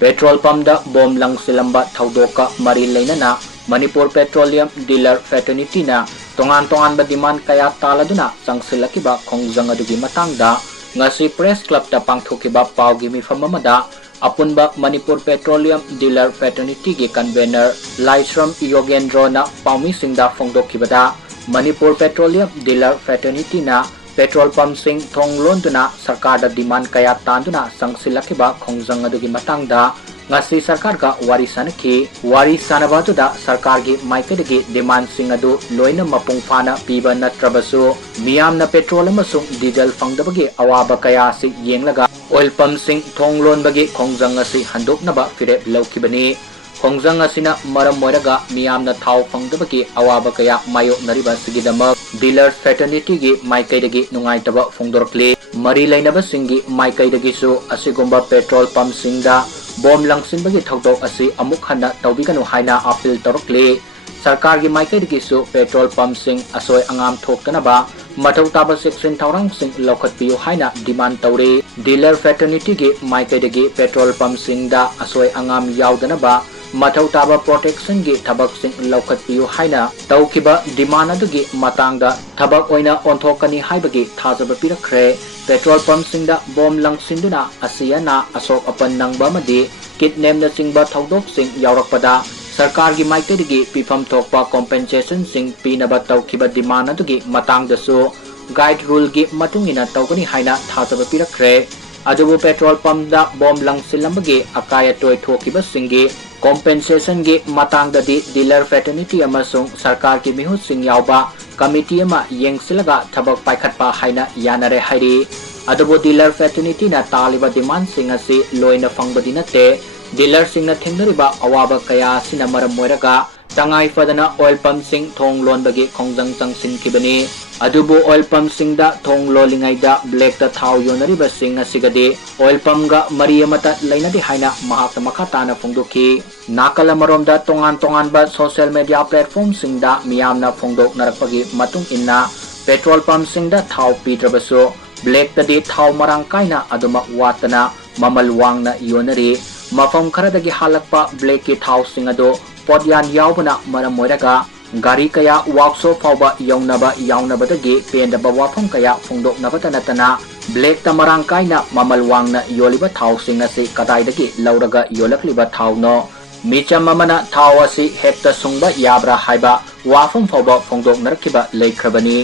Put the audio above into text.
Petrol pump da bom lang silamba thaudoka mari leinana Manipur Petroleum Dealer Fraternity na tongan-tongan ba demand kaya taladuna sangsilakiba khongjang adugi matangda ngasi press club ta pangthokiba pawgi mifam amada apunba Manipur Petroleum Dealer Fraternity gi convener Laisram Yogendro na pawmi singda phongdokibada Manipur Petroleum Dealer Fraternity na petrol pump sing thonglon duna sarkar da demand kaya tanduna sangsilakiba khongjang adugi matangda ngasi sarkar ka wari sanabatu da sarkar gi maikadagi demand sing adu loina mapung phana piba natrabasu miyam na petrol amasung diesel fangdabagi awaba kaya si yenglaga oil pump sing thonglon bagi khongjang asi handoknaba firep laukibani khongjang asina maram moiraga miyam na thau fangdabagi awaba kaya mayo nariba sigidama dealer fraternity gi maikaidagi nungaitaba phongdorkle mari lainaba singi maikaidagi su asigomba petrol pump singda bom langsin bagi thokdok asi amuk hana tawbiganu haina appeal torokle sarkar gi maikaidagi su petrol pump sing asoi angam thoktanaba mathau taba section thaurang sing lokhat piu haina demand tawre dealer fraternity gi maikaidagi petrol pump singda asoi angam yaudanaba mathau taba protection gi thabak sing lokhat piu haina tawkiba demand adugi matangda thabak oina onthokani haibagi thajaba pirakre petrol pump singda bom langsinduna asiana asok apan nangba madi kidnap na singba thaudok sing yaurakpada sarkar gi maikadagi pifam thokpa compensation sing pinaba tawkiba demand adugi matangdasu guide rule gi matungina tawgani haina thajaba pirakre adubu petrol pump da bom langsilambagi akaya toy thokiba singi compensation gi matangdadi dealer fraternity amasung sarkar ki mihut sing yauba committee ama yengsilaga thabak paikhatpa haina yanare hairi adubu dealer fraternity na taliba demand sing asi loina fangbadi nate dealer sing na thengnariba awaba kaya sina maram moiraga tangai fadana oil pump sing thong lon bagi khongjang changsin kibani adubu oil pump sing da thong lolingai da Blackta Thao Yolliba sing asigade oil pump ga mari amata Leinade haina mahakta makhatana phongdoki nakala marom da tongan ba social media platform sing da miyamna phongdok narakpagi matung inna petrol pump sing da thau pitrabaso Blackta di thau marang kaina aduma watana mamal wangna yonari mafam kharadagi halakpa black ki thau sing ado podyan yaubana maram moiraga gari kaya workshop fauba yaunabadagi pendaba wafam kaya phongdoknabata natana black tamarang kaina mamal wangna yoliba thau sing asi kadaidagi lauraga yolakliba thau no micham amana thau asi hekta sungba yabra haiba wafam fauba phongdoknarkiba leikrabani